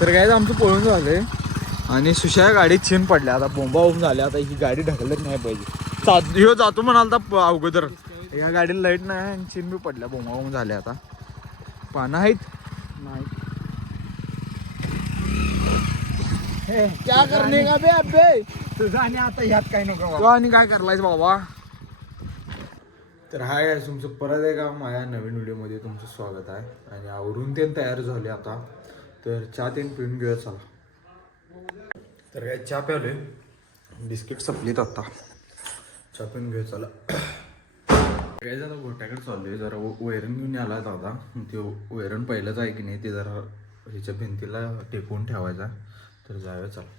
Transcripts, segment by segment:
तर काय आमचं पळून झालंय आणि सुशा गाडीत चीन पडल्या. आता बोंबा होऊन झाल्या. आता ही गाडी ढकलत नाही पाहिजे. ह्यो जातो म्हणाल तर अवगोदर ह्या गाडीला लाईट नाही आणि चीन बी पडल्या. बोंबा होऊन झाल्या. आता पानं आहेत नाही. क्या करणे का बे अबे तुझं आणि आता ह्यात काय नको तो आणि काय करलायस बाबा. तर हाय गाईस, तुमचं परत एकदा माझ्या नवीन व्हिडिओमध्ये तुमचं स्वागत आहे. आणि आवरून ते तयार झाले आता. तर चहा ते पिऊन घेऊया चला. तर काय चहा प्यालोय, बिस्किट संपलीत आता. चहा पिऊन घेऊया चला. काय जरा गोट्याकडे चाललोय, जरा वैरण घेऊन यायला दादा. ते वैरण पहिलंच आहे की नाही, ते जरा ह्याच्या भिंतीला टेकवून ठेवायचा. तर जाऊया चला.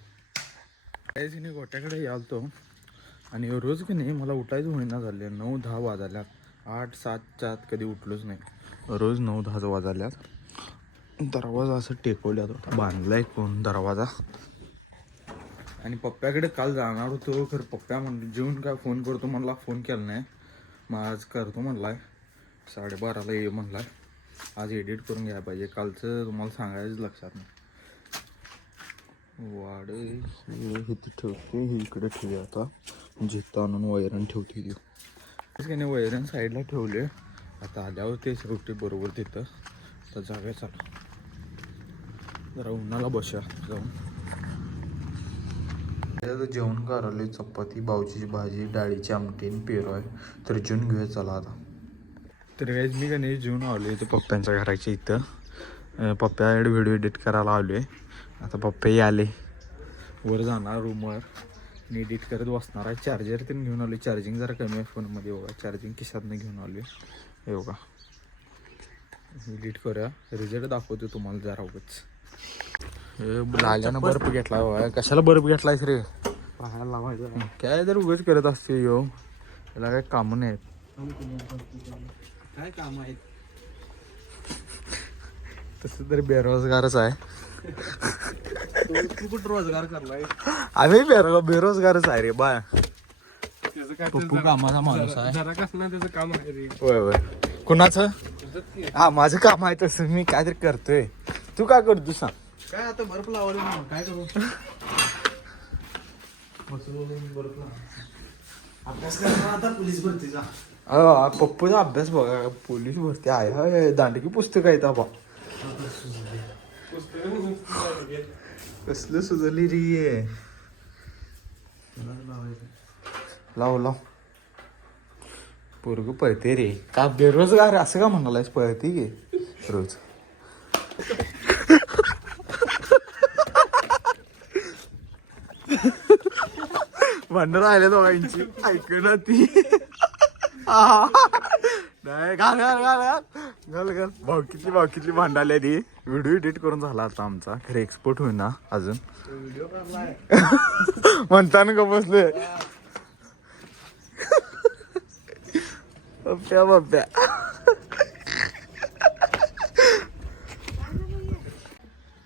काहीच की नाही गोट्याकडे यालतो आणि रोज की नाही मला उठायचं होईना झाले. 9-10 वाजल्यात. 8-7च्या आत कधी उठलोच नाही. रोज 9-10 वाजल्यात. दरवाजा असं टेकवल्यात होता, बांधलाय कोण दरवाजा. आणि पप्प्याकडे काल जाणार होतो, खरं पप्प्या म्हणलं जेवून काय फोन करतो म्हणला. फोन केला नाही. मग आज करतो म्हणलाय. 12:30ला ये म्हणलाय. आज एडिट करून घ्यायला पाहिजे. कालचं तुम्हाला सांगायचं लक्षात नाही. वाड इथे ठेवते, ही इकडे ठेवूया आता. जिथं आणून वैरण ठेवते ती तेच काही नाही. वैरण साईडला ठेवले. आता आल्यावर ते शेवटी बरोबर तिथं. तर जाऊया चला. जरा उन्हाला बसूया जाऊन. जेवण करायला चपाती, बावचीची भाजी, डाळीची आमटी आणि पेरू आहे. तर जेवून घेऊया चला आता. तर काहीच मी का नाही जेवून आलो इथं पप्प्यांच्या घराच्या इथं. पप्प्याकडे व्हिडिओ एडिट करायला आलो आहे. आता पप्पे आले, वर जाणार रूमवर आणि एडिट करत बसणार आहे. चार्जर तर घेऊन आलो. चार्जिंग जरा कमी आहे फोनमध्ये. बघा चार्जिंग खिशातनं घेऊन आलो आहे. हे बघा एडिट करूया. रिझल्ट दाखवतो तुम्हाला जरा उगाच. हे लाल्यानं बर्फ घेतला बघा. कशाला बर्फ घेतलायस रे? पाहायला लावायचं काय तर उगाच करत असते यो. त्याला काय कामं नाहीत. काय काम आहेत. तसं तर बेरोजगारच आहे. तू कुठं रोजगार करलाय? आम्ही बेरोजगारच आहे रे बा. पप्पू कामाचा माणूस आहे. जरा कसं ना त्याचं काम आहे रे. होय होय. कुणाचं? हा माझं काम आहे तसं. मी काय तरी करतोय. तू काय करतो सांग? काय आता बर्फ लावले ना, काय करू? बर्फ अभ्यास करणार आता पोलीस भरतीचा. पप्पूचा अभ्यास बघा. पोलीस भरती आहे. दांडकी पुस्तक आहे बा. कसलं सुचली रे. लाव लाव. पोरग पळते रे. का बेरोजगार असं का म्हणालायस? पळते की रोज. भांडण राहिले दोघांची. ऐक ना ती. नाही घाल घाल घाल घाल घाल. भावकीतली भांडाल्या ती. व्हिडिओ एडिट करून झाला आता आमचा. खरं एक्सपोर्ट होईना अजून. व्हिडिओ करलाय म्हणताना का बसले. पप्प्या पप्प्या.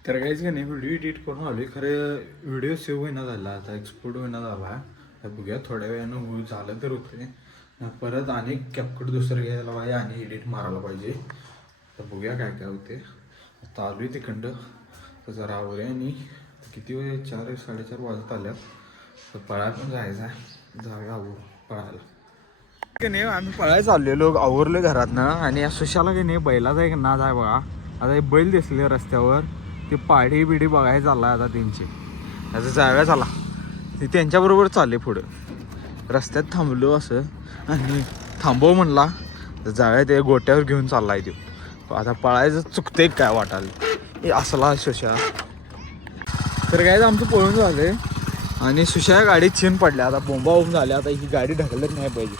तर काहीच का नाही व्हिडिओ एडिट करून आलोय. खरं व्हिडिओ सेव्ह होईना झाला. आता एक्सपोर्ट होईना झाला. तर बघूया थोड्या वेळानं झालं तर होते. परत आणि कॅपकट दुसरं घ्यायला पाहिजे आणि एडिट मारायला पाहिजे. तर बघूया काय काय होते. आता आलोय तिकडं. तर जरा आवरे आणि किती वेळ 4-4:30 वाजत आल्यात. तर पळायला पण जायचं आहे. जाऊया आवर पळायला. नाही आम्ही पळायला चाललेलो. आवरलो घरातनं. आणि या सुशाला की नाही बैलाचा एक नाद आहे बघा. आता एक बैल दिसले रस्त्यावर. ते पाडी बिडी बघायला चाललाय आता त्यांची. त्याचं जाव्या चाला. ते त्यांच्याबरोबर चालले पुढं. रस्त्यात थांबलो असं आणि थांबव म्हणला. तर जाव्या ते गोट्यावर घेऊन चाललाय तो. आता पळायचं चुकते काय वाटायला असला सुशा. तर काय आमचं पळून झालंय आणि सुशा गाडीत चीन पडल्या. आता बोंबा होऊन झाल्या. आता ही गाडी ढकलत नाही पाहिजे.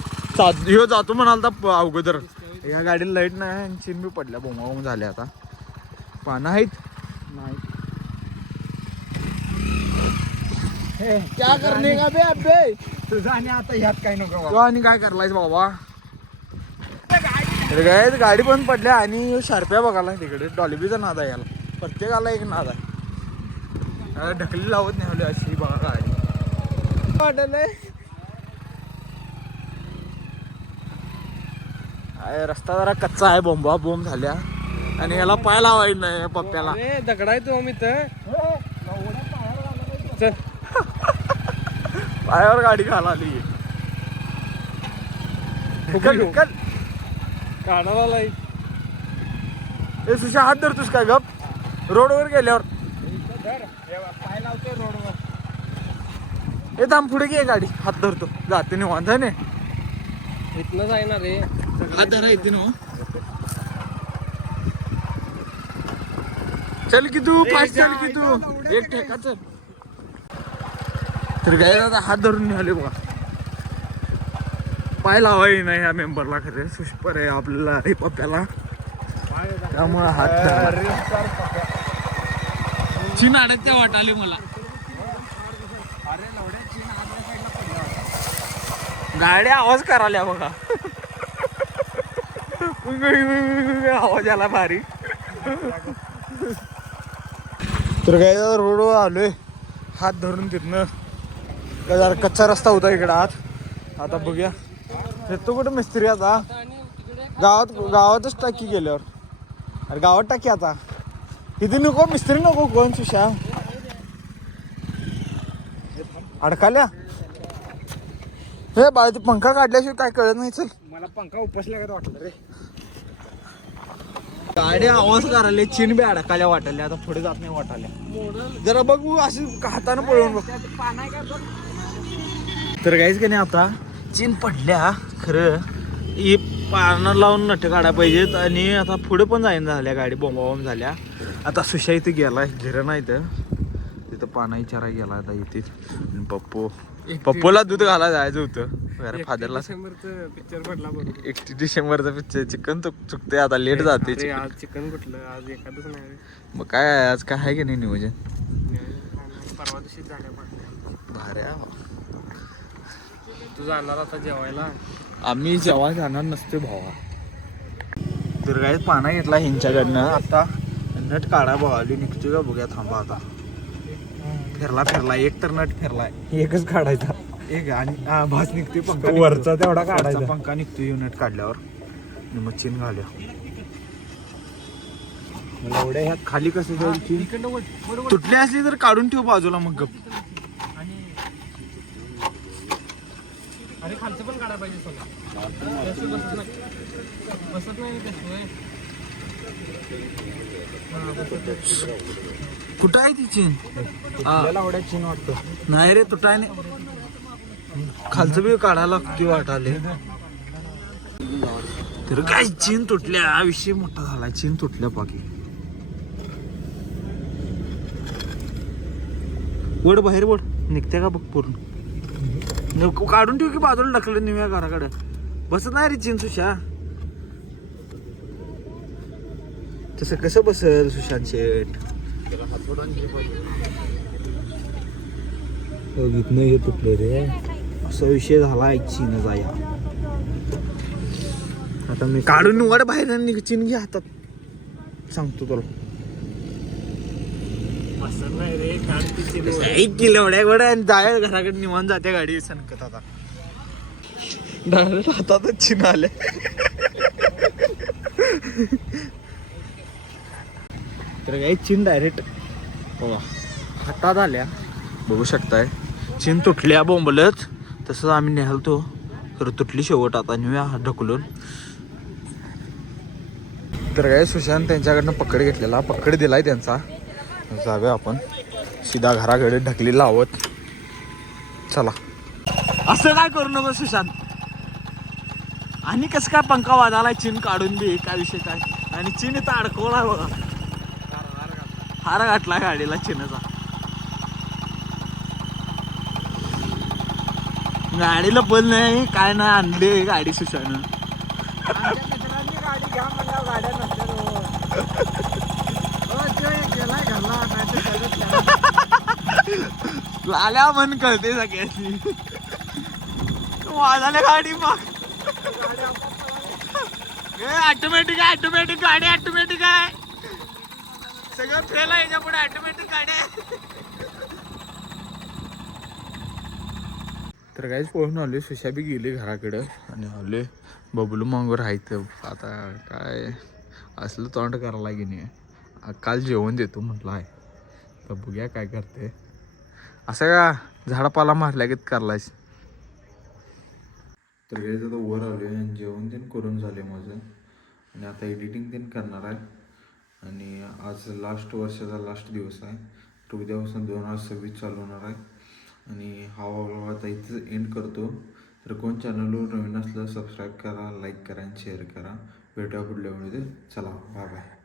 ह्यो जातो म्हणाल तर अवगोदर ह्या गाडीला लाईट नाही आणि चीन बी पडल्या. बोंबा होऊन झाल्या. आता पानं आहेत नाही. क्या करणे का बे अबे. तुझं आणि आता ह्यात काय नको. तो आणि काय करलायस बाबा. तर काय गाडी पण पडल्या आणि शार्प्या बघायला तिकडे. डॉल्बीचा नाद आहे याला. प्रत्येकाला एक नाद आहे. ढकली लावत नाही अशी बघा गाडी. वाटलंय रस्ता जरा कच्चा आहे. बोंबा बोंब झाल्या आणि याला पाय लावायचं नाही पप्प्याला. अरे दगडाय तो मी तर चल पायावर गाडी घालाली. काढायला लाई ए सुशा हात धरतोस काय गप रोडवर गेल्यावर. पाय लावतोय रोडवर. ए थांब पुढे घे गाडी हात धरतो जाते निवांत आहे ना. इथनं जाईना रे. हात धरा येते ना. चल की तू फास्ट चल की तू एक ठेका चल. तर काय दादा हात धरून निघाले बघा. पाय लावाय नाही ह्या मेंबरला खरे सुष्पर आहे आपल्याला अरे पप्प्याला त्यामुळे हात धरला. चीन अडकत्या वाटाले मला. गाड्या आवाज कराल्या बघा. आवाज आला भारी. तर काय रोडवर आलोय हात धरून तिथनं. काय जरा कच्चा रस्ता होता इकडे आत. आता बघूया येतो कुठं मिस्त्री आता. गावातच टाकी गेल्यावर. अरे गावात टाकी आता तिथे नको मिस्त्री नको कोण सुशा अडकाल्या. हे बाळ ते पंखा काढल्याशिवाय काय कळत नाही. चल मला पंखा उपसल्या का वाटलं रे. गाड्या आवाज करायला चिन बी अडकाल्या वाटायला. आता पुढे जात नाही वाटायला. जरा बघू अशी हातानं पळवून बघ. तर काहीच का नाही आता चिन पडल्या खरं ही पानं लावून नट काढायला पाहिजेत. आणि आता पुढे पण जाईन झाल्या गाडी बॉम्बाबॉम्ब झाल्या. आता सुशा इथे गेला घिरण आहे तिथं पाना विचारा गेला आता इथे. पप्पूला दूध घाला जायचं होतं अरे फादरला. पिक्चर पडला बरोबर. 31 डिसेंबरचा पिक्चर. चिकन चुकते आता लेट जाते. आज चिकन कुठलं आज एखादच नाही. मग काय आज काय आहे की नाही नियोजन. परवा दिवशी झाल्या भारी तू जाणार आता जेवायला. आम्ही जेव्हा जाणार नसते भावा. तर काय पाना घेतला ह्यांच्याकडनं. आता नट काढा भावाली निघतो का बघूया. थांबा आता फिरला एक तर नट फिरलाय. एकच काढायचा एक आणि भास निघतोय पंखा वरचा तेवढा काढायचा. पंखा निघतोय युनिट काढल्यावर. मग चिन घाल्या एवढ्या ह्यात खाली कसं जाईल. तुटली असली तर काढून ठेव बाजूला मग गप. अरे खालचं पण काढायला पाहिजे बसत नाही कुठं आहे ती चीन. चीन वाटतं नाही रे तुटाय नाही. खालचं बी काढायला लागते वाटाले. तर काय चीन तुटल्या हा विषय मोठा झाला. चीन तुटल्या पाकी. वड बाहेर वड निघते का बघ पूर्ण. काढून ठेव की बाजूला ढकलं निव्या घराकडे. बसत नाही रे चीन सुशा. तसं कसं बसल सुशांत शेठ. हे तुटले रे असा विषय झाला. चीन जाया आता मी काढून निवड बाहेर चीन घे हातात सांगतो तुला. बसत नाही रे काढ. एक किलो एवढ्या जाय घराकडे निवांत जाते गाडी सनकत. आता डायरेक्ट हातातच चीन आले. तर काही चीन डायरेक्ट हातात आल्या बघू शकताय. चीन तुटल्या बोंबलच. तसंच आम्ही निघालतो खरं तुटली शेवट. आता नेऊया हात ढकलून. तर काय सुशांत त्यांच्याकडनं पकड घेतलेला. पकड दिलाय त्यांचा. जाऊया आपण सीधा घराकडे ढकली लावत. चला असं काय करू नको सुशांत. आणि कसं काय पंखा वाजालाय चीन काढून दे काय विषय काय. आणि चीन इथं अडकवला बघा. हार घातला गाडीला चिन्हचा. गाडीला बल नाही काय नाही आणले गाडी सुशानं. गाडी घ्या म्हणल्यावर गाड्या नसतात. लाल्या मन कळते सगळ्याची. वाजाल्या गाडी मग ऑटोमॅटिक आहे. ऑटोमॅटिक गाडी ऑटोमॅटिक आहे. सगळं फेल आहे. याच्या पुढे ऑटोमॅटिक गाडी आहे. तर काहीच पळून आले. सुशा बी गेली घराकडं आणि आले बबलू मांगवर राहायचं. आता काय असलं तोंड करायला की नाही काल जेवण देतो म्हटलं आहे तर बघूया काय करते असं का झाडापाला मारल्यागत करलायस तर काही आता वर आलो आहे आणि जेवण ते करून झाले माझं आणि आता एडिटिंग ते करणार आहे आणि आज लास्ट वर्षाचा लास्ट दिवस आहे तर उद्यापासून 2026 चालू होणार आहे आणि हा व्लॉग आता इथंच एंड करतो तर कोण चॅनलवर नवीन असलं सबस्क्राईब करा लाईक करा आणि शेअर करा भेटूया पुढल्या व्हिडिओमध्ये चला बाय बाय